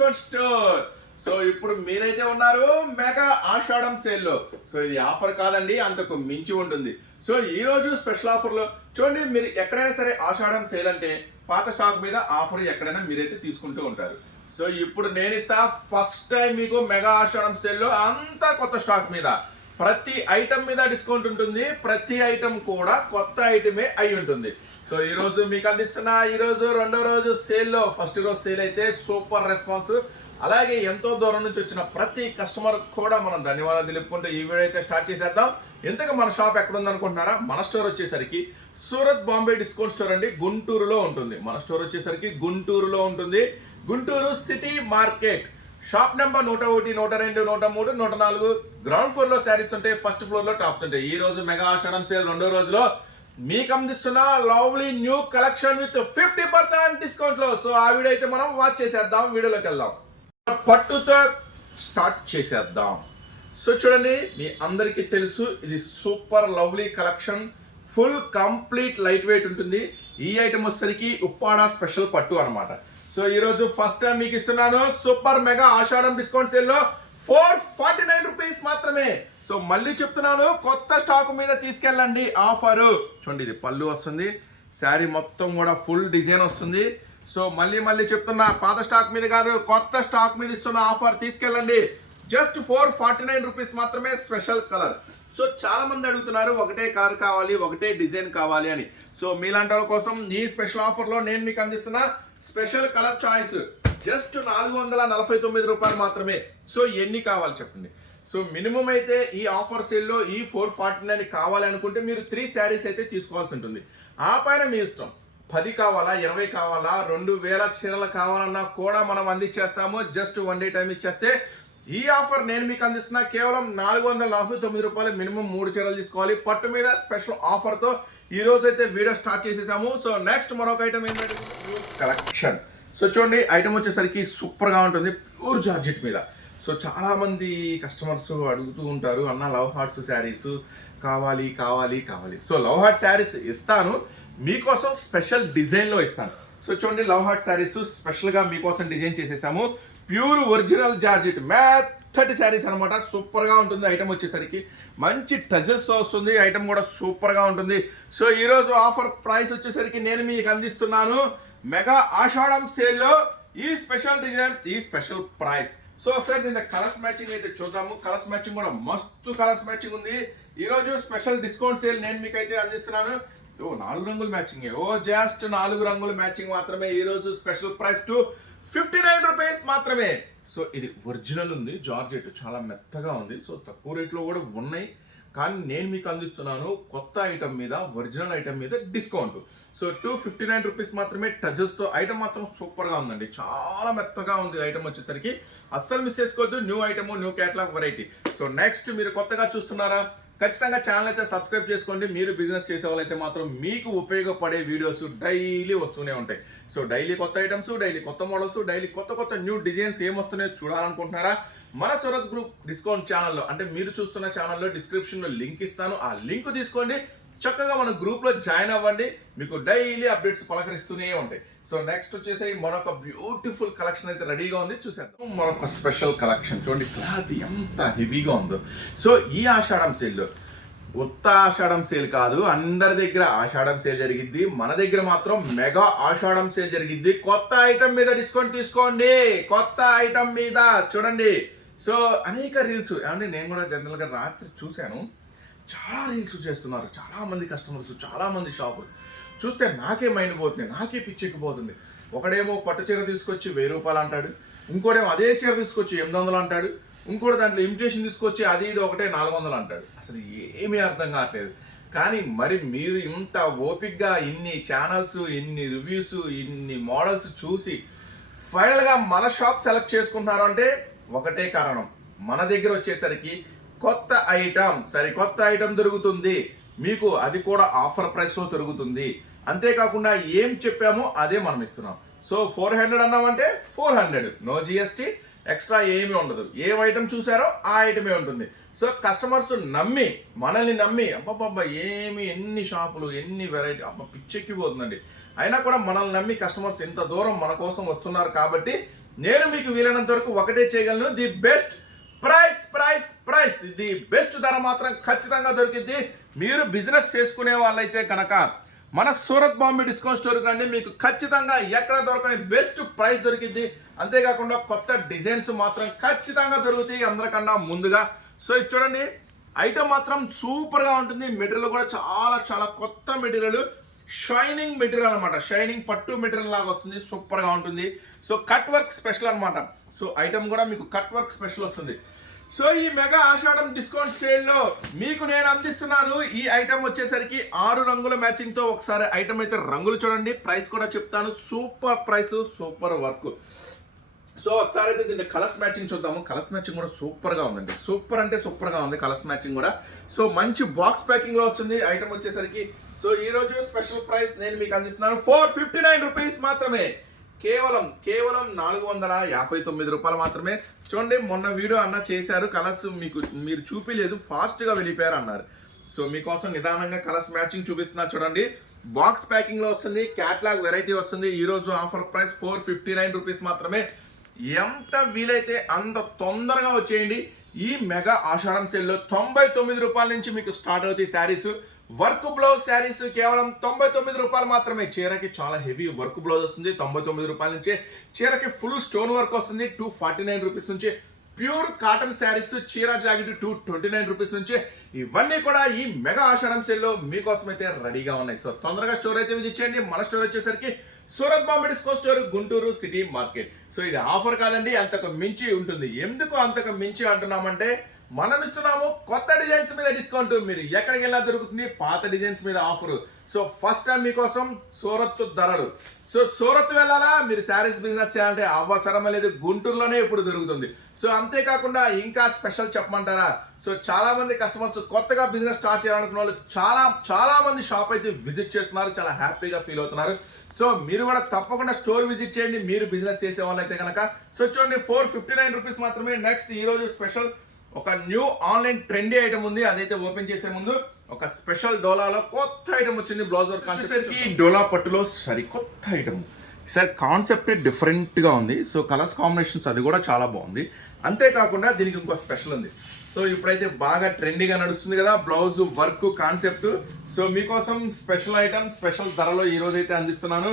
Discount store so ఇప్పుడు మీరైతే ఉన్నారు మెగా ఆషాఢం సేల్లో. సో ఇది ఆఫర్ కాదండి అంతకు మించి ఉంటుంది. సో ఈ రోజు స్పెషల్ ఆఫర్లో చూడండి మీరు ఎక్కడైనా సరే ఆషాఢం సేల్ అంటే పాత స్టాక్ మీద ఆఫర్ ఎక్కడైనా మీరైతే తీసుకుంటూ ఉంటారు. సో ఇప్పుడు నేను ఇస్తా ఫస్ట్ టైం మీకు మెగా ఆషాఢం సేల్లో అంతా కొత్త స్టాక్ మీద. ప్రతి ఐటమ్ మీద డిస్కౌంట్ ఉంటుంది ప్రతి ఐటమ్ కూడా కొత్త ఐటమే అయి ఉంటుంది. సో ఈ రోజు మీకు అందిస్తున్న ఈ రోజు రెండో రోజు సేల్లో ఫస్ట్ రోజు సేల్ అయితే సూపర్ రెస్పాన్స్ అలాగే ఎంతో దూరం నుంచి వచ్చిన ప్రతి కస్టమర్ కూడా మనం ధన్యవాదాలు తెలుపుకుంటూ ఈ వీడియో అయితే స్టార్ట్ చేసేద్దాం. ఇంతకు మన షాప్ ఎక్కడ ఉంది అనుకుంటున్నారా మన స్టోర్ వచ్చేసరికి సూరత్ బాంబే డిస్కౌంట్ స్టోర్ అండి. గుంటూరులో ఉంటుంది. మన స్టోర్ వచ్చేసరికి గుంటూరులో ఉంటుంది. Guntur city market. Shop number నూట ఒకటి నూట రెండు నూట మూడు నూట నాలుగు. గ్రౌండ్ ఫ్లోర్లో శారీస్ ఉంటాయి ఫస్ట్ ఫ్లోర్లో టాప్స్ ఉంటాయి. ఈ రోజు మెగా ఆషాఢం సేల్ రెండో రోజులో. మీకు అందిస్తున్న lovely new collection with fifty percent డిస్కౌంట్లో సో ఆ వీడియో అయితే మనం వాచ్ చేసేద్దాం వీడియోలోకి వెళ్దాం. పట్టుతో స్టార్ట్ చేసేద్దాం. సో చూడండి మీ అందరికీ తెలుసు ఇది super lovely collection. Full complete light weight ఉంటుంది. ఈ ఐటమ్ వచ్చేసరికి ఉప్పాడ స్పెషల్ పట్టు అనమాట సో ఈరోజు ఫస్ట్ టైం మీకు ఇస్తున్నాను. సూపర్ మెగా ఆషాఢం డిస్కౌంట్ సేల్లో ఫోర్ ఫార్టీ నైన్ రూపీస్ మాత్రమే. సో మళ్ళీ చెప్తున్నాను కొత్త స్టాక్ మీద తీసుకెళ్ళండి ఆఫర్ చూడండి ఇది పళ్ళు వస్తుంది శారీ మొత్తం కూడా ఫుల్ డిజైన్ వస్తుంది. సో మళ్ళీ మళ్ళీ చెప్తున్నా పాత స్టాక్ మీద కాదు కొత్త స్టాక్ మీద ఇస్తున్న ఆఫర్ తీసుకెళ్ళండి. Just four forty nine rupees మాత్రమే స్పెషల్ కలర్ సో చాలా మంది అడుగుతున్నారు ఒకటే కలర్ కావాలి ఒకటే డిజైన్ కావాలి అని. సో మీలాంటి వాళ్ళ కోసం ఈ స్పెషల్ ఆఫర్లో నేను మీకు అందిస్తున్న స్పెషల్ కలర్ చాయిస్ జస్ట్ నాలుగు వందల నలభై తొమ్మిది రూపాయలు మాత్రమే. సో ఎన్ని కావాలి చెప్పండి? సో మినిమం అయితే ఈ ఆఫర్ సేల్లో ఈ ఫోర్ ఫార్టీ నైన్ కావాలనుకుంటే మీరు త్రీ శారీస్ అయితే తీసుకోవాల్సి ఉంటుంది. ఆ పైన మీ ఇష్టం. పది కావాలా ఇరవై కావాలా రెండు వేల చీరలు కావాలన్నా కూడా మనం అందించేస్తాము. జస్ట్ వన్ డే టైం ఇచ్చేస్తే ఈ ఆఫర్ నేను మీకు అందిస్తున్నా కేవలం నాలుగు వందల నలభై తొమ్మిది రూపాయలు మినిమం మూడు చీరలు తీసుకోవాలి. పట్టు మీద స్పెషల్ ఆఫర్తో ఈ రోజు అయితే వీడియో స్టార్ట్ చేసేసాము. సో నెక్స్ట్ మరొక ఐటమ్ ఏంటంటే కలెక్షన్ సో చూడండి ఐటమ్ వచ్చేసరికి సూపర్గా ఉంటుంది. ప్యూర్ జార్జెట్ మీద. సో చాలామంది కస్టమర్స్ అడుగుతూ ఉంటారు అన్న లవ్ హార్ట్స్ శారీస్ కావాలి కావాలి కావాలి. సో లవ్ హార్ట్ శారీస్ ఇస్తాను మీకోసం స్పెషల్ డిజైన్లో ఇస్తాను. సో చూడండి లవ్ హార్ట్ శారీస్ స్పెషల్గా మీకోసం డిజైన్ చేసేసాము. ప్యూర్ ఒరిజినల్ జార్జెట్ మెత్తటి శారీస్ అనమాట సూపర్గా ఉంటుంది ఐటమ్ వచ్చేసరికి. మంచి టజల్స్ వస్తుంది ఐటమ్ కూడా సూపర్గా ఉంటుంది. సో ఈరోజు ఆఫర్ ప్రైస్ వచ్చేసరికి నేను మీకు అందిస్తున్నాను. మెగా ఆషాఢం సేల్లో ఈ స్పెషల్ డిజైన్ ఈ స్పెషల్ ప్రైస్ సో ఒకసారి దీని కలర్స్ మ్యాచింగ్ అయితే చూద్దాము. కలర్స్ మ్యాచింగ్ కూడా మస్తు కలర్స్ మ్యాచింగ్ ఉంది. ఈరోజు స్పెషల్ డిస్కౌంట్ సేల్ నేను మీకు అయితే అందిస్తున్నాను. ఓ నాలుగు రంగుల మ్యాచింగ్ ఓ జస్ట్ నాలుగు రంగుల మ్యాచింగ్ మాత్రమే ఈరోజు special price two fifty nine rupees మాత్రమే. సో ఇది ఒరిజినల్ ఉంది. జార్జెట్ చాలా మెత్తగా ఉంది. సో తక్కువ రేట్లో కూడా ఉన్నాయి. కానీ నేను మీకు అందిస్తున్నాను కొత్త ఐటమ్ మీద ఒరిజినల్ ఐటమ్ మీద discount. So two fifty nine rupees మాత్రమే టజల్స్తో ఐటమ్ మాత్రం సూపర్గా ఉందండి. చాలా మెత్తగా ఉంది ఐటమ్ వచ్చేసరికి. అస్సలు మిస్ చేసుకోవద్దు. New item new catalogue variety so next మీరు కొత్తగా చూస్తున్నారా? ఖచ్చితంగా ఛానల్ అయితే సబ్స్క్రైబ్ చేసుకోండి. మీరు బిజినెస్ చేసే వాళ్ళైతే మాత్రం మీకు ఉపయోగపడే వీడియోస్ డైలీ వస్తూనే ఉంటాయి. సో డైలీ కొత్త ఐటమ్స్ డైలీ కొత్త మోడల్స్ డైలీ కొత్త కొత్త న్యూ డిజైన్స్ ఏం వస్తున్నాయో చూడాలనుకుంటున్నారా? మన సొరత్ గ్రూప్ డిస్కౌంట్ ఛానల్లో అంటే మీరు చూస్తున్న ఛానల్లో డిస్క్రిప్షన్లో లింక్ ఇస్తాను. ఆ లింక్ తీసుకోండి. చక్కగా మన గ్రూప్లో జాయిన్ అవ్వండి. మీకు డైలీ అప్డేట్స్ పలకరిస్తూనే ఉంటాయి. సో నెక్స్ట్ వచ్చేసి మరొక బ్యూటిఫుల్ కలెక్షన్ అయితే రెడీగా ఉంది. చూసాను మరొక స్పెషల్ కలెక్షన్. చూడండి క్లాత్ ఎంత హెవీగా ఉందో. సో ఈ ఆషాఢం సేల్లో ఉత్త ఆషాఢం సేల్ కాదు అందరి దగ్గర ఆషాఢం సేల్ జరిగింది మన దగ్గర మాత్రం మెగా ఆషాఢం సేల్ జరిగింది కొత్త ఐటమ్ మీద డిస్కౌంట్ తీసుకోండి. కొత్త ఐటమ్ మీద. చూడండి. సో అనేక రీల్స్ అంటే నేను కూడా జనరల్గా రాత్రి చూశాను. చాలా రీల్స్ చేస్తున్నారు. చాలామంది కస్టమర్స్ చాలామంది షాపులు. చూస్తే నాకే మైండ్ పోతుంది నాకే పిచ్చెక్కిపోతుంది ఒకడేమో పట్టు చీర తీసుకొచ్చి వెయ్యి రూపాయలు అంటాడు. ఇంకోటేమో అదే చీర తీసుకొచ్చి ఎనిమిది వందలు అంటాడు. ఇంకోటి దాంట్లో ఇమిటేషన్ తీసుకొచ్చి అది ఇది ఒకటే నాలుగు వందలు అంటాడు. అసలు ఏమీ అర్థం కావట్లేదు. కానీ మరి మీరు ఇంత ఓపిక్గా ఇన్ని ఛానల్స్ ఇన్ని రివ్యూస్ ఇన్ని మోడల్స్ చూసి ఫైనల్గా మన షాప్ సెలెక్ట్ చేసుకుంటున్నారు అంటే ఒకటే కారణం. మన దగ్గర వచ్చేసరికి కొత్త ఐటమ్ సరికొత్త ఐటమ్ దొరుకుతుంది. మీకు అది కూడా ఆఫర్ ప్రైస్లో దొరుకుతుంది. అంతేకాకుండా ఏం చెప్పామో అదే మనం ఇస్తున్నాం. So four hundred అన్నామంటే four hundred. No GST extra ఏమీ ఉండదు. ఏ ఐటమ్ చూసారో ఆ ఐటమే ఉంటుంది. సో కస్టమర్స్ నమ్మి మనల్ని నమ్మి అబ్బబ్బబ్బా ఏమి ఎన్ని షాపులు ఎన్ని వెరైటీ అబ్బా పిచ్చెక్కిపోతుందండి. అయినా కూడా మనల్ని నమ్మి కస్టమర్స్ ఇంత దూరం మన కోసం వస్తున్నారు కాబట్టి నేను మీకు వీలైనంత వరకు ఒకటే చేయగలను. The best price price price the best ధర మాత్రం ఖచ్చితంగా దొరికింది మీరు బిజినెస్ చేసుకునే వాళ్ళైతే కనుక మన సూరత్ బాంబే డిస్కౌంట్ స్టోర్కి రండి. మీకు ఖచ్చితంగా ఎక్కడ దొరకని బెస్ట్ ప్రైస్ దొరికింది అంతేకాకుండా కొత్త డిజైన్స్ మాత్రం ఖచ్చితంగా దొరుకుతాయి అందరికన్నా ముందుగా. సో ఇది చూడండి. ఐటమ్ మాత్రం సూపర్గా ఉంటుంది. మెటీరియల్ కూడా చాలా చాలా కొత్త మెటీరియల్ షైనింగ్ మెటీరియల్ అనమాట షైనింగ్ పట్టు మెటీరియల్ లాగా వస్తుంది. సూపర్గా ఉంటుంది. సో కట్ వర్క్ స్పెషల్ అనమాట సో ఐటమ్ కూడా మీకు కట్ వర్క్ స్పెషల్ వస్తుంది. సో ఈ మెగా ఆషాఢం డిస్కౌంట్ సేల్లో మీకు నేను అందిస్తున్నాను. ఈ ఐటమ్ వచ్చేసరికి ఆరు రంగుల మ్యాచింగ్తో ఒకసారి ఐటమ్ అయితే రంగులు చూడండి. ప్రైస్ కూడా చెప్తాను. Super price super work so ఒకసారి అయితే దీన్ని కలర్స్ మ్యాచింగ్ చూద్దాము. కలర్స్ మ్యాచింగ్ కూడా సూపర్గా ఉందండి. సూపర్ అంటే సూపర్గా ఉంది. కలర్స్ మ్యాచింగ్ కూడా. సో మంచి బాక్స్ ప్యాకింగ్లో వస్తుంది. ఐటమ్ వచ్చేసరికి సో ఈ రోజు స్పెషల్ ప్రైస్ నేను మీకు అందిస్తున్నాను. ఫోర్ ఫిఫ్టీ నైన్ రూపీస్ మాత్రమే. కేవలం కేవలం నాలుగు వందల యాభై తొమ్మిది రూపాయలు మాత్రమే. చూడండి మొన్న వీడియో అన్న చేశారు. కలర్స్ మీకు మీరు చూపిలేదు. ఫాస్ట్గా వెళ్ళిపోయారు అన్నారు. సో మీకోసం నిదానంగా కలర్స్ మ్యాచింగ్ చూపిస్తున్నా చూడండి. బాక్స్ ప్యాకింగ్లో వస్తుంది. క్యాట్లాగ్ వెరైటీ వస్తుంది. ఈరోజు offer price four fifty nine rupees మాత్రమే. ఎంత వీలైతే అంత తొందరగా వచ్చేయండి. ఈ మెగా ఆషాఢం సెల్లో తొంభై తొమ్మిది రూపాయల నుంచి మీకు స్టార్ట్ అవుతాయి శారీస్. వర్క్ బ్లౌజ్ శారీస్ కేవలం తొంభై తొమ్మిది రూపాయలు మాత్రమే. చీరకి చాలా హెవీ వర్క్ బ్లౌజ్ వస్తుంది. తొంభై తొమ్మిది రూపాయల నుంచి చీరకి ఫుల్ స్టోన్ వర్క్ వస్తుంది. టూ ఫార్టీ నైన్ రూపీస్ నుంచి ప్యూర్ కాటన్ శారీస్ చీర jacket two twenty nine rupees నుంచి ఇవన్నీ కూడా ఈ మెగా ఆషాఢం సేల్లో మీకోసం అయితే రెడీగా ఉన్నాయి. సో తొందరగా స్టోర్ అయితే విజిట్ చేయండి. మన స్టోర్ వచ్చేసరికి Surat Bombay స్కో store Guntur city market. So ఇది ఆఫర్ కాదండి. అంతకు మించి ఉంటుంది. ఎందుకు అంతకు మించి అంటున్నామంటే మనం ఇస్తున్నాము కొత్త డిజైన్స్ మీద డిస్కౌంట్ మీరు ఎక్కడికి వెళ్ళినా దొరుకుతుంది పాత డిజైన్స్ మీద ఆఫర్ సో ఫస్ట్ టైం మీకోసం సూరత్ ధరలు. సో సూరత్ వెళ్ళాలా? మీరు శారీస్ బిజినెస్ చేయాలంటే అవసరం లేదు గుంటూరులోనే ఇప్పుడు దొరుకుతుంది. సో అంతేకాకుండా ఇంకా స్పెషల్ చెప్పమంటారా? సో చాలా మంది కస్టమర్స్ కొత్తగా బిజినెస్ స్టార్ట్ చేయాలనుకున్న వాళ్ళు చాలా చాలా మంది షాప్ అయితే విజిట్ చేస్తున్నారు చాలా హ్యాపీగా ఫీల్ అవుతున్నారు. సో మీరు కూడా తప్పకుండా స్టోర్ విజిట్ చేయండి మీరు బిజినెస్ చేసే వాళ్ళైతే కనుక సో చూడండి ఫోర్ ఫిఫ్టీ నైన్ రూపీస్ మాత్రమే నెక్స్ట్ ఈ రోజు స్పెషల్ ఒక న్యూ ఆన్లైన్ ట్రెండీ ఐటమ్ ఉంది అదైతే ఓపెన్ చేసే ముందు ఒక స్పెషల్ డోలాలో కొత్త ఐటమ్ వచ్చింది బ్లౌజ్ వర్క్ వచ్చేసరికి. డోలా పట్టులో సరి కొత్త ఐటమ్. సార్ కాన్సెప్ట్ డిఫరెంట్గా ఉంది సో కలర్స్ కాంబినేషన్స్ అది కూడా చాలా బాగుంది. అంతేకాకుండా దీనికి ఇంకో స్పెషల్ ఉంది. సో ఇప్పుడైతే బాగా ట్రెండీగా నడుస్తుంది కదా బ్లౌజ్ వర్క్ కాన్సెప్ట్ సో మీకోసం స్పెషల్ ఐటమ్ స్పెషల్ ధరలో ఈ రోజు అయితే అందిస్తున్నాను.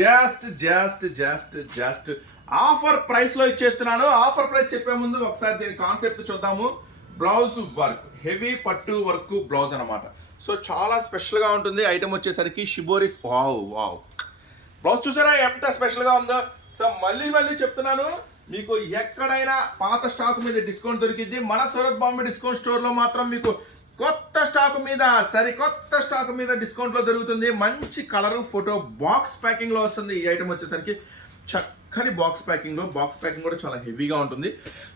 Just just just just offer ప్రైస్లో ఇచ్చేస్తున్నాను. ఆఫర్ ప్రైస్ చెప్పే ముందు ఒకసారి దీని కాన్సెప్ట్ చూద్దాము. బ్లౌజ్ వర్క్ హెవీ పట్టు వర్క్ బ్లౌజ్ అన్నమాట. సో చాలా స్పెషల్గా ఉంటుంది. ఐటమ్ వచ్చేసరికి షిబోరిస్. Wow wow. బ్లౌజ్ చూసారా? ఎంత స్పెషల్గా ఉందో. సో మళ్ళీ మళ్ళీ చెప్తున్నాను. మీకు ఎక్కడైనా పాత స్టాక్ మీద డిస్కౌంట్ దొరికింది మన సూరత్ బాంబే డిస్కౌంట్ స్టోర్లో మాత్రం మీకు కొత్త స్టాక్ మీద సరి కొత్త స్టాక్ మీద డిస్కౌంట్లో దొరుకుతుంది. మంచి కలర్ ఫోటో బాక్స్ ప్యాకింగ్లో వస్తుంది. ఈ ఐటమ్ వచ్చేసరికి చక్కని బాక్స్ ప్యాకింగ్లో బాక్స్ ప్యాకింగ్ కూడా చాలా హెవీగా ఉంటుంది.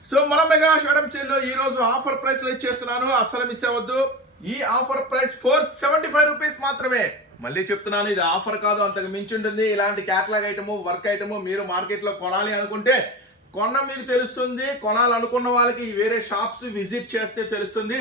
సో మన మెగా షాడమ్ చేలో ఈరోజు ఆఫర్ ప్రైస్లో ఇచ్చేస్తున్నాను అస్సలు మిస్ అవ్వద్దు. ఈ offer price four seventy five rupees మాత్రమే. మళ్ళీ చెప్తున్నాను ఇది ఆఫర్ కాదు అంతకు మించి ఉంటుంది. ఇలాంటి క్యాట్లాగ్ ఐటము వర్క్ ఐటము మీరు మార్కెట్లో కొనాలి అనుకుంటే కొన్న మీకు తెలుస్తుంది. కొనాలనుకున్న వాళ్ళకి వేరే షాప్స్ విజిట్ చేస్తే తెలుస్తుంది.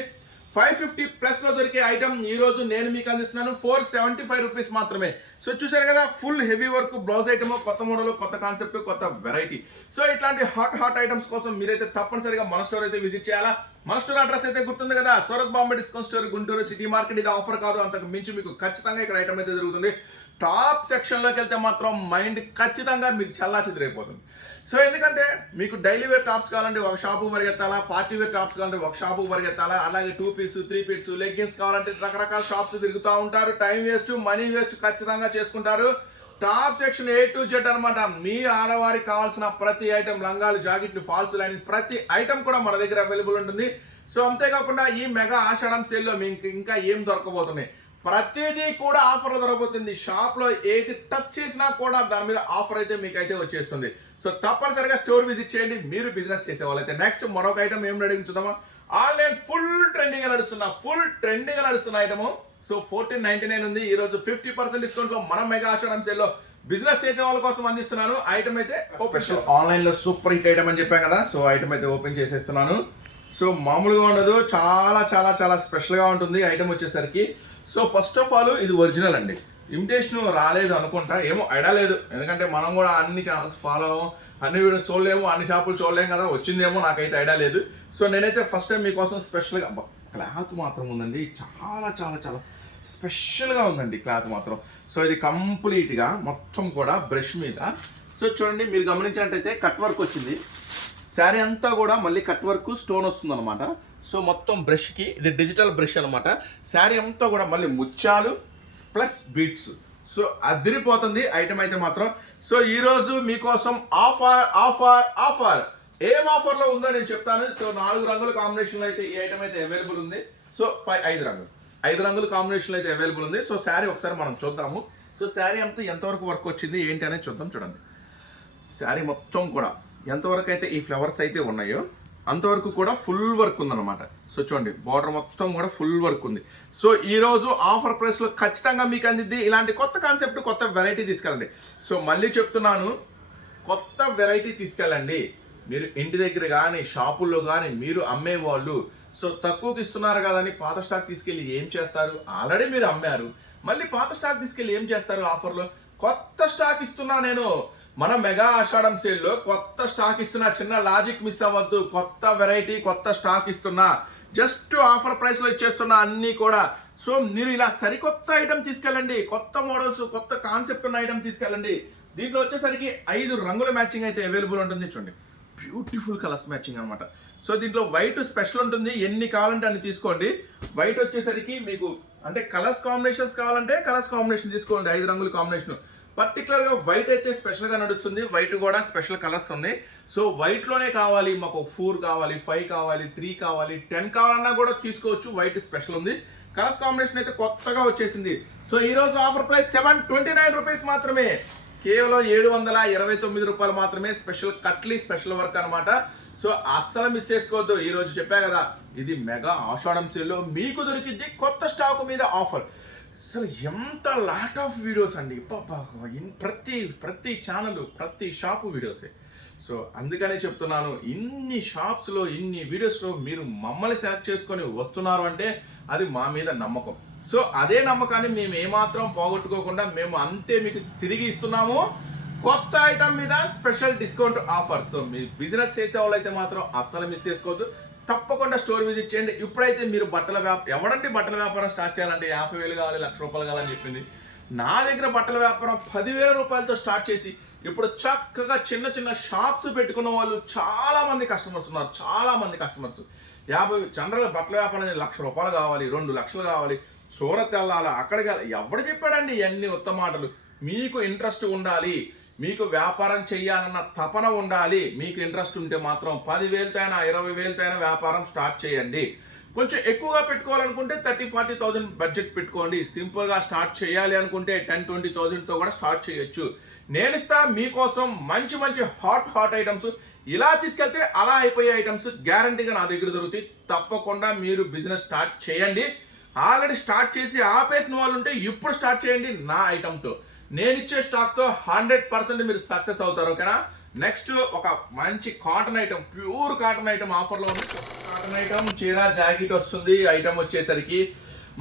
ఫైవ్ ఫిఫ్టీ ప్లస్లో దొరికే ఐటమ్ ఈ రోజు నేను మీకు అందిస్తున్నాను. ఫోర్ సెవెంటీ ఫైవ్ రూపీస్ మాత్రమే. సో చూసారు కదా full heavy work blouse item కొత్త మోడల్ కొత్త కాన్సెప్ట్ కొత్త వెరైటీ సో ఇట్లాంటి హాట్ హాట్ ఐటమ్స్ కోసం మీరైతే తప్పనిసరిగా మన స్టోర్ అయితే విజిట్ చేయాలా? మన స్టోర్ అడ్రస్ అయితే గుర్తుంది కదా Surat Bombay discount store Guntur city market ఇది ఆఫర్ కాదు అంతకు మించి మీకు ఖచ్చితంగా ఇక్కడ ఐటమ్ అయితే జరుగుతుంది టాప్ సెక్షన్లోకి వెళ్తే మాత్రం మైండ్ ఖచ్చితంగా మీకు చల్లా చెదిరైపోతుంది. సో ఎందుకంటే మీకు డైలీ వేర్ టాప్స్ కావాలంటే ఒక షాపు పరిగెత్తాలా పార్టీ వేర్ టాప్స్ కావాలంటే ఒక షాపు పరిగెత్తాలా అలాగే two piece three piece leggings కావాలంటే రకరకాల షాప్స్ తిరుగుతూ ఉంటారు. టైం వేస్ట్ మనీ వేస్ట్ ఖచ్చితంగా చేసుకుంటారు. Top section A to Z అనమాట మీ ఆడవారికి కావాల్సిన ప్రతి ఐటెం లంగాలు జాకెట్లు ఫాల్స్ లైనింగ్ ప్రతి ఐటెం కూడా మన దగ్గర అవైలబుల్ ఉంటుంది. సో అంతేకాకుండా ఈ మెగా ఆషాఢం సేల్లో మీకు ఇంకా ఏం దొరకబోతున్నాయి? ప్రతిదీ కూడా ఆఫర్ దొరకబోతుంది. షాప్లో ఏది టచ్ చేసినా కూడా దాని మీద ఆఫర్ అయితే మీకు అయితే వచ్చేస్తుంది. సో తప్పనిసరిగా స్టోర్ విజిట్ చేయండి. మీరు బిజినెస్ చేసే వాళ్ళైతే. నెక్స్ట్ మరొక ఐటమ్ ఏం చూద్దామా? ఆన్లైన్ ఫుల్ ట్రెండింగ్ నడుస్తున్న ఫుల్ ట్రెండింగ్ నడుస్తున్న item so fourteen ninety nine ఉంది. ఈ రోజు ఫిఫ్టీ పర్సెంట్ డిస్కౌంట్లో మన మెగా ఆషాఢం బిజినెస్ చేసే వాళ్ళ కోసం అందిస్తున్నాను. ఐటమ్ అయితే ఓపెన్ ఆన్లైన్లో సూపర్ హిట్ ఐటమ్ అని చెప్పాను కదా. సో ఐటమ్ అయితే ఓపెన్ చేసేస్తున్నాను. సో మామూలుగా ఉండదు. చాలా చాలా చాలా స్పెషల్గా ఉంటుంది. ఐటమ్ వచ్చేసరికి సో ఫస్ట్ ఆఫ్ ఆల్ ఇది ఒరిజినల్ అండి. ఇమిటేషన్ రాలేదు అనుకుంటా. ఏమో ఐడియా లేదు. ఎందుకంటే మనం కూడా అన్ని ఛానల్స్ ఫాలో అవ్వం అన్ని వీడియోస్ చూడలేము అన్ని షాపులు చూడలేము కదా వచ్చిందేమో నాకైతే ఐడియా లేదు. సో నేనైతే ఫస్ట్ టైం మీకోసం స్పెషల్గా క్లాత్ మాత్రం ఉందండి. చాలా చాలా చాలా స్పెషల్గా ఉందండి క్లాత్ మాత్రం. సో ఇది కంప్లీట్గా మొత్తం కూడా బ్రష్ మీద. సో చూడండి మీరు గమనించినట్టయితే కట్ వర్క్ వచ్చింది. శారీ అంతా కూడా మళ్ళీ కట్ వర్క్ స్టోన్ వస్తుంది అనమాట సో మొత్తం బ్రష్కి ఇది డిజిటల్ బ్రష్ అనమాట శారీ అంతా కూడా మళ్ళీ ముత్యాలు ప్లస్ బీట్స్ సో అదిరిపోతుంది ఐటమ్ అయితే మాత్రం. సో ఈరోజు మీకోసం ఆఫర్ ఆఫర్ ఆఫర్ ఏం ఆఫర్లో ఉందో నేను చెప్తాను. సో నాలుగు రంగుల కాంబినేషన్లో అయితే ఈ ఐటమ్ అయితే అవైలబుల్ ఉంది. సో ఫైవ్ ఐదు రంగులు. ఐదు రంగుల కాంబినేషన్లో అయితే అవైలబుల్ ఉంది. సో శారీ ఒకసారి మనం చూద్దాము. సో శారీ అంతా ఎంతవరకు వర్క్ వచ్చింది ఏంటి అనేది చూద్దాం చూడండి. శారీ మొత్తం కూడా ఎంతవరకు అయితే ఈ ఫ్లవర్స్ అయితే ఉన్నాయో అంతవరకు కూడా ఫుల్ వర్క్ ఉందన్నమాట. సో చూడండి బార్డర్ మొత్తం కూడా ఫుల్ వర్క్ ఉంది. సో ఈరోజు ఆఫర్ ప్రైస్లో ఖచ్చితంగా మీకు అందిద్ది ఇలాంటి కొత్త కాన్సెప్ట్ కొత్త వెరైటీ తీసుకెళ్ళండి. సో మళ్ళీ చెప్తున్నాను కొత్త వెరైటీ తీసుకెళ్ళండి. మీరు ఇంటి దగ్గర కానీ షాపుల్లో కానీ మీరు అమ్మేవాళ్ళు సో తక్కువకి ఇస్తున్నారు కదని పాత స్టాక్ తీసుకెళ్ళి ఏం చేస్తారు? ఆల్రెడీ మీరు అమ్మారు. మళ్ళీ పాత స్టాక్ తీసుకెళ్ళి ఏం చేస్తారు ఆఫర్లో? కొత్త స్టాక్ ఇస్తున్నా నేను. మన మెగా ఆషాఢం సేల్లో కొత్త స్టాక్ ఇస్తున్న చిన్న లాజిక్ మిస్ అవ్వద్దు. కొత్త వెరైటీ కొత్త స్టాక్ ఇస్తున్నా. జస్ట్ ఆఫర్ ప్రైస్లో ఇచ్చేస్తున్న అన్నీ కూడా. సో మీరు ఇలా సరికొత్త ఐటమ్ తీసుకెళ్ళండి. కొత్త మోడల్స్ కొత్త కాన్సెప్ట్ ఉన్న ఐటమ్ తీసుకెళ్ళండి. దీంట్లో వచ్చేసరికి ఐదు రంగుల మ్యాచింగ్ అయితే అవైలబుల్ ఉంటుంది చూడండి. బ్యూటిఫుల్ కలర్స్ మ్యాచింగ్ అనమాట సో దీంట్లో వైట్ స్పెషల్ ఉంటుంది. ఎన్ని కావాలంటే అన్ని తీసుకోండి. వైట్ వచ్చేసరికి మీకు అంటే కలర్స్ కాంబినేషన్స్ కావాలంటే కలర్స్ కాంబినేషన్ తీసుకోండి. ఐదు రంగుల కాంబినేషన్ పర్టికులర్గా వైట్ అయితే స్పెషల్గా నడుస్తుంది. వైట్ కూడా స్పెషల్ కలర్స్ ఉన్నాయి. సో వైట్లోనే కావాలి మాకు ఫోర్ కావాలి ఫైవ్ కావాలి త్రీ కావాలి టెన్ కావాలన్నా కూడా తీసుకోవచ్చు. వైట్ స్పెషల్ ఉంది. కలర్స్ కాంబినేషన్ అయితే కొత్తగా వచ్చేసింది. సో ఈ రోజు offer price seven twenty nine rupees మాత్రమే. కేవలం ఏడు వందల ఇరవై తొమ్మిది రూపాయలు మాత్రమే. స్పెషల్ కట్లీ స్పెషల్ వర్క్ అనమాట సో అస్సలు మిస్ చేసుకోవద్దు. ఈ రోజు చెప్పా కదా ఇది మెగా ఆషాఢం సేల్లో మీకు దొరికింది కొత్త స్టాక్ మీద ఆఫర్ అసలు ఎంత లాట్ ఆఫ్ వీడియోస్ అండి. ప్రతి ప్రతి ఛానల్ ప్రతి షాపు వీడియోసే సో అందుకనే చెప్తున్నాను ఇన్ని షాప్స్లో ఇన్ని వీడియోస్లో మీరు మమ్మల్ని సెలెక్ట్ చేసుకొని వస్తున్నారు అంటే అది మా మీద నమ్మకం. సో అదే నమ్మకాన్ని మేము ఏమాత్రం పోగొట్టుకోకుండా మేము అంతే మీకు తిరిగి ఇస్తున్నాము. కొత్త ఐటమ్ మీద స్పెషల్ డిస్కౌంట్ ఆఫర్ సో మీ బిజినెస్ చేసే వాళ్ళైతే మాత్రం అస్సలు మిస్ చేసుకోవద్దు. తప్పకుండా స్టోర్ విజిట్ చేయండి. ఇప్పుడైతే మీరు బట్టల వ్యాపారం ఎవడండి బట్టల వ్యాపారం స్టార్ట్ చేయాలంటే యాభై వేలు కావాలి లక్ష రూపాయలు కావాలని చెప్పింది. నా దగ్గర బట్టల వ్యాపారం పదివేల రూపాయలతో స్టార్ట్ చేసి ఇప్పుడు చక్కగా చిన్న చిన్న షాప్స్ పెట్టుకున్న వాళ్ళు చాలా మంది కస్టమర్స్ ఉన్నారు. చాలా మంది కస్టమర్స్. యాభై జనరల్ బట్టల వ్యాపారం అనేది లక్ష రూపాయలు కావాలి రెండు లక్షలు కావాలి. సూరత్ వెళ్ళాలి అక్కడికి వెళ్ళాలి? ఎవడు చెప్పాడండి ఇవన్నీ ఉత్తమ మాటలు? మీకు ఇంట్రెస్ట్ ఉండాలి. మీకు వ్యాపారం చేయాలన్న తపన ఉండాలి మీకు ఇంట్రెస్ట్ ఉంటే మాత్రం పదివేలతైనా ఇరవై వేలతో అయినా వ్యాపారం స్టార్ట్ చేయండి. కొంచెం ఎక్కువగా పెట్టుకోవాలనుకుంటే థర్టీ ఫార్టీ థౌజండ్ బడ్జెట్ పెట్టుకోండి. సింపుల్గా స్టార్ట్ చేయాలి అనుకుంటే టెన్ ట్వంటీ థౌజండ్తో కూడా స్టార్ట్ చేయొచ్చు. నేను ఇస్తా మీకోసం మంచి మంచి హాట్ హాట్ ఐటమ్స్. ఇలా తీసుకెళ్తే అలా అయిపోయే ఐటమ్స్ గ్యారంటీగా నా దగ్గర దొరుకుతాయి. తప్పకుండా మీరు బిజినెస్ స్టార్ట్ చేయండి. ఆల్రెడీ స్టార్ట్ చేసి ఆపేసిన వాళ్ళు ఉంటే ఇప్పుడు స్టార్ట్ చేయండి నా ఐటమ్తో. నేను ఇచ్చే స్టాక్తో హండ్రెడ్ పర్సెంట్ మీరు సక్సెస్ అవుతారు ఓకేనా? నెక్స్ట్ ఒక మంచి cotton item pure cotton item ఆఫర్లో ఉంది. కాటన్ ఐటమ్ చీర జాకెట్ వస్తుంది. ఐటమ్ వచ్చేసరికి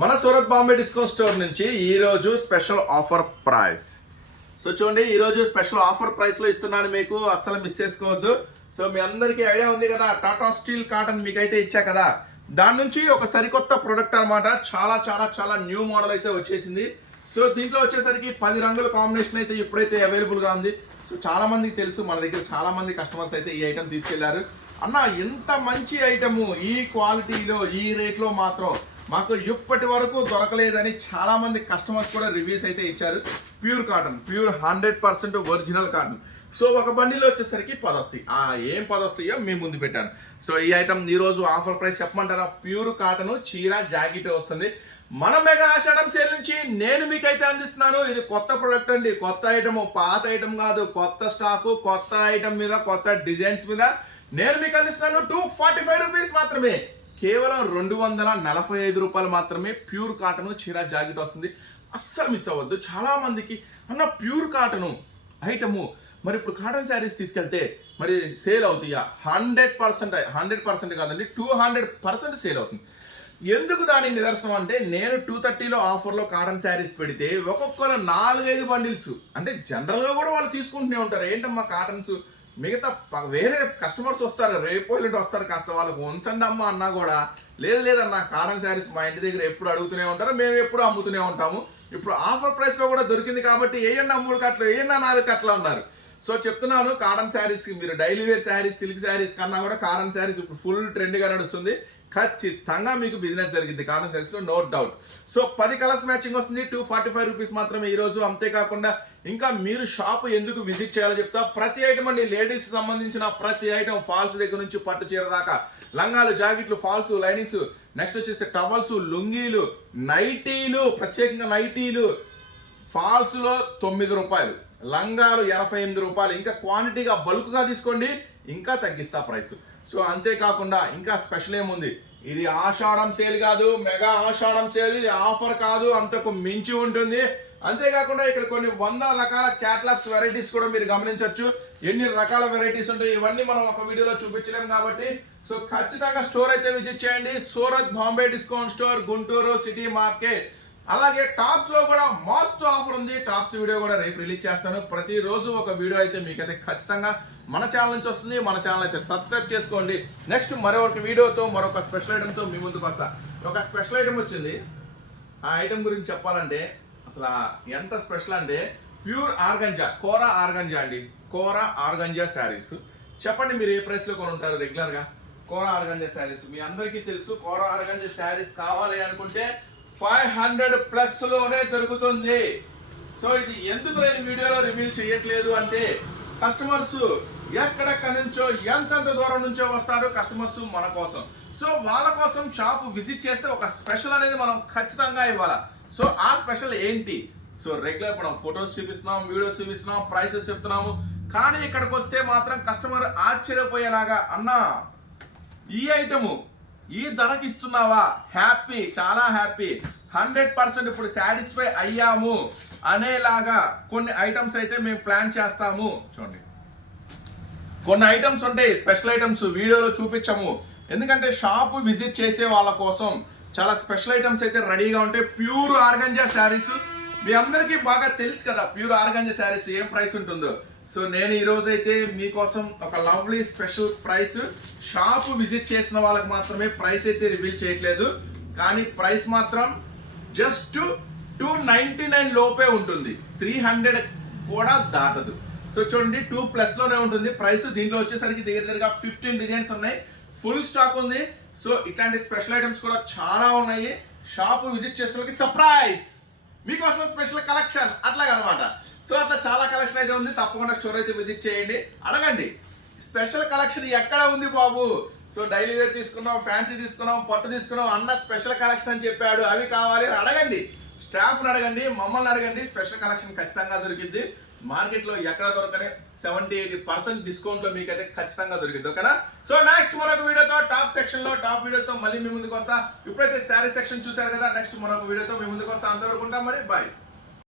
మన సూరత్ బాంబే డిస్కౌంట్ స్టోర్ నుంచి ఈరోజు స్పెషల్ ఆఫర్ ప్రైస్ సో చూడండి ఈరోజు స్పెషల్ ఆఫర్ ప్రైస్లో ఇస్తున్నాను మీకు. అస్సలు మిస్ చేసుకోవద్దు. సో మీ అందరికీ ఐడియా ఉంది కదా టాటా స్టీల్ కాటన్ మీకైతే ఇచ్చా కదా. దాని నుంచి ఒక సరికొత్త ప్రొడక్ట్ అనమాట చాలా చాలా చాలా న్యూ మోడల్ అయితే వచ్చేసింది. సో దీంట్లో వచ్చేసరికి పది రంగుల కాంబినేషన్ అయితే ఇప్పుడైతే అవైలబుల్గా ఉంది. సో చాలా మందికి తెలుసు మన దగ్గర చాలా మంది కస్టమర్స్ అయితే ఈ ఐటమ్ తీసుకెళ్ళారు. అన్న ఎంత మంచి ఐటము ఈ క్వాలిటీలో ఈ రేట్లో మాత్రం మాకు ఇప్పటి వరకు దొరకలేదని చాలా మంది కస్టమర్స్ కూడా రివ్యూస్ అయితే ఇచ్చారు. Pure cotton pure hundred percent original cotton so ఒక బండిలో వచ్చేసరికి పది వస్తాయి. ఆ ఏం పది వస్తాయో మేము ముందు పెట్టాను. సో ఈ ఐటమ్ ఈ రోజు ఆఫర్ ప్రైస్ చెప్పమంటారా? ప్యూర్ కాటన్ చీర జాకెట్ వస్తుంది. మన మెగా ఆషాఢం సేల్ నుంచి నేను మీకైతే అందిస్తున్నాను. ఇది కొత్త ప్రొడక్ట్ అండి. కొత్త ఐటమ్ పాత ఐటమ్ కాదు. కొత్త స్టాక్ కొత్త ఐటమ్ మీద కొత్త డిజైన్స్ మీద నేను మీకు అందిస్తున్నాను టూ ఫార్టీ ఫైవ్ రూపీస్ మాత్రమే. కేవలం రెండు వందల నలభై ఐదు రూపాయలు మాత్రమే ప్యూర్ కాటన్ చీర జాకెట్ వస్తుంది. అస్సలు మిస్ అవ్వద్దు. చాలా మందికి అన్న ప్యూర్ కాటను ఐటము మరి ఇప్పుడు కాటన్ శారీస్ తీసుకెళ్తే మరి సేల్ అవుతాయా? హండ్రెడ్ పర్సెంట్ హండ్రెడ్ పర్సెంట్ కాదండి. టూ హండ్రెడ్ పర్సెంట్ సేల్ అవుతుంది. ఎందుకు దానికి నిదర్శనం అంటే నేను టూ థర్టీలో ఆఫర్లో కాటన్ శారీస్ పెడితే ఒక్కొక్కరు నాలుగైదు బండిల్స్. అంటే జనరల్గా కూడా వాళ్ళు తీసుకుంటూనే ఉంటారు. ఏంటమ్మా కాటన్స్? మిగతా ప- వేరే కస్టమర్స్ వస్తారు. రేపు ఇలాంటి వస్తారు. కాస్త వాళ్ళకు ఉంచండి అమ్మా అన్నా కూడా. లేదు లేదన్న కాటన్ శారీస్ మా ఇంటి దగ్గర ఎప్పుడు అడుగుతూనే ఉంటారు. మేము ఎప్పుడు అమ్ముతూనే ఉంటాము. ఇప్పుడు ఆఫర్ ప్రైస్లో కూడా దొరికింది కాబట్టి ఏయన్నా మూడు కట్లు ఏయన్నా నాలుగు కట్లు అన్నారు. సో చెప్తున్నాను కాటన్ శారీస్కి మీరు daily wear saris silk saris కన్నా కూడా కాటన్ శారీస్ ఇప్పుడు ఫుల్ ట్రెండ్గా నడుస్తుంది. ఖచ్చితంగా మీకు బిజినెస్ జరిగింది. కారణం శారీస్ నో డౌట్ సో పది కలర్స్ మ్యాచింగ్ వస్తుంది. టూ ఫార్టీ ఫైవ్ రూపీస్ మాత్రమే ఈరోజు అంతేకాకుండా ఇంకా మీరు షాప్ ఎందుకు విజిట్ చేయాలో చెప్తా. ప్రతి ఐటమ్ అండి లేడీస్ సంబంధించిన ప్రతి ఐటమ్ ఫాల్స్ దగ్గర నుంచి పట్టు చీర దాకా. లంగాలు జాకెట్లు ఫాల్స్ లైనింగ్స్ నెక్స్ట్ వచ్చేసి టవల్స్ లుంగీలు నైటీలు ప్రత్యేకంగా నైటీలు. ఫాల్స్లో తొమ్మిది రూపాయలు. లంగాలు ఎనభై ఎనిమిది రూపాయలు. ఇంకా క్వాంటిటీగా బల్క్గా తీసుకోండి. ఇంకా తగ్గిస్తా ప్రైస్ సో అంతేకాకుండా ఇంకా స్పెషల్ ఏముంది? ఇది ఆషాఢం సేల్ కాదు మెగా ఆషాఢం సేల్ ఇది ఆఫర్ కాదు అంతకు మించి ఉంటుంది. అంతేకాకుండా ఇక్కడ కొన్ని వందల రకాల క్యాట్లాగ్స్ వెరైటీస్ కూడా మీరు గమనించవచ్చు. ఎన్ని రకాల వెరైటీస్ ఉంటాయి ఇవన్నీ మనం ఒక వీడియోలో చూపించలేం కాబట్టి. సో ఖచ్చితంగా స్టోర్ అయితే విజిట్ చేయండి. Surat Bombay discount store Guntur city market. అలాగే టాప్స్లో కూడా మస్తు ఆఫర్ ఉంది. టాప్స్ వీడియో కూడా రేపు రిలీజ్ చేస్తాను. ప్రతిరోజు ఒక వీడియో అయితే మీకైతే ఖచ్చితంగా మన ఛానల్ నుంచి వస్తుంది. మన ఛానల్ అయితే సబ్స్క్రైబ్ చేసుకోండి. నెక్స్ట్ మరొక వీడియోతో మరొక స్పెషల్ ఐటమ్తో మీ ముందుకు వస్తా. ఒక స్పెషల్ ఐటమ్ వచ్చింది. ఆ ఐటమ్ గురించి చెప్పాలంటే అసలు ఎంత స్పెషల్ అంటే ప్యూర్ ఆర్గంజా కోరా ఆర్గంజా అండి. కోరా ఆర్గంజా శారీస్. చెప్పండి మీరు ఏ ప్రైస్లో కొని ఉంటారు రెగ్యులర్గా? కోరా ఆర్గంజా శారీస్. మీ అందరికీ తెలుసు కోరా ఆర్గంజా శారీస్ కావాలి అనుకుంటే ఫైవ్ హండ్రెడ్ ప్లస్లోనే దొరుకుతుంది. సో ఇది ఎందుకు నేను వీడియోలో రివీల్ చేయట్లేదు అంటే కస్టమర్స్ ఎక్కడెక్కడి నుంచో ఎంతెంత దూరం నుంచో వస్తారు కస్టమర్స్ మన కోసం. సో వాళ్ళ కోసం షాప్ విజిట్ చేస్తే ఒక స్పెషల్ అనేది మనం ఖచ్చితంగా ఇవ్వాలి? సో ఆ స్పెషల్ ఏంటి? సో రెగ్యులర్ మనం ఫొటోస్ చూపిస్తున్నాం వీడియోస్ చూపిస్తున్నాం ప్రైసెస్ చెప్తున్నాము. కానీ ఇక్కడికి వస్తే మాత్రం కస్టమర్ ఆశ్చర్యపోయేలాగా అన్నా ఈ ఐటము ఈ ధరకి ఇస్తున్నావా? హ్యాపీ చాలా హ్యాపీ. హండ్రెడ్ పర్సెంట్ ఇప్పుడు సాటిస్ఫై అయ్యాము అనేలాగా కొన్ని ఐటమ్స్ అయితే మేము ప్లాన్ చేస్తాము. చూడండి. కొన్ని ఐటమ్స్ ఉంటాయి స్పెషల్ ఐటమ్స్ వీడియోలో చూపించము. ఎందుకంటే షాప్ విజిట్ చేసే వాళ్ళ కోసం చాలా స్పెషల్ ఐటమ్స్ అయితే రెడీగా ఉంటాయి. Pure organza saris. మీ అందరికీ బాగా తెలుసు కదా ప్యూర్ ఆర్గంజా శారీస్ ఏం ప్రైస్ ఉంటుందో. సో నేను ఈరోజైతే మీకోసం ఒక lovely special price shop visit చేసిన వాళ్ళకి మాత్రమే ప్రైస్ అయితే రివీల్ చేయట్లేదు. కానీ ప్రైస్ మాత్రం జస్ట్ టూ నైన్టీ నైన్ లోపే ఉంటుంది. త్రీ హండ్రెడ్ కూడా దాటదు. సో చూడండి టూ ప్లస్లోనే ఉంటుంది. ప్రైస్ దీంట్లో వచ్చేసరికి దగ్గర దగ్గరగా ఫిఫ్టీన్ డిజైన్స్ ఉన్నాయి. ఫుల్ స్టాక్ ఉంది. సో ఇట్లాంటి స్పెషల్ ఐటమ్స్ కూడా చాలా ఉన్నాయి. షాప్ విజిట్ చేసిన వాళ్ళకి సర్ప్రైజ్ మీకోసం స్పెషల్ కలెక్షన్ అట్లాగనమాట అనమాట సో అట్లా చాలా కలెక్షన్ అయితే ఉంది. తప్పకుండా స్టోర్ అయితే విజిట్ చేయండి. అడగండి. స్పెషల్ కలెక్షన్ ఎక్కడ ఉంది బాబు? సో డైలీ వేర్ తీసుకున్నాం ఫ్యాన్సీ తీసుకున్నాం పట్టు తీసుకున్నాం అన్న స్పెషల్ కలెక్షన్ అని చెప్పాడు. అవి కావాలి అని అడగండి. స్టాఫ్ని అడగండి మమ్మల్ని అడగండి. స్పెషల్ కలెక్షన్ ఖచ్చితంగా దొరికింది మార్కెట్లో ఎక్కడ దొరకని సెవెంటీ ఎయిటీ పర్సెంట్ డిస్కౌంట్ మీకు మీకైతే ఖచ్చితంగా దొరికింది ఓకేనా? సో నెక్స్ట్ మరొక వీడియోతో టాప్ సెక్షన్లో టాప్ వీడియోతో మళ్ళీ మీ ముందుకు వస్తా. ఇప్పుడైతే శారీ సెక్షన్ చూసారు కదా నెక్స్ట్ మరొక వీడియోతో మీ ముందుకు వస్తా. అంతవరకు ఉంటాం మరి. బాయ్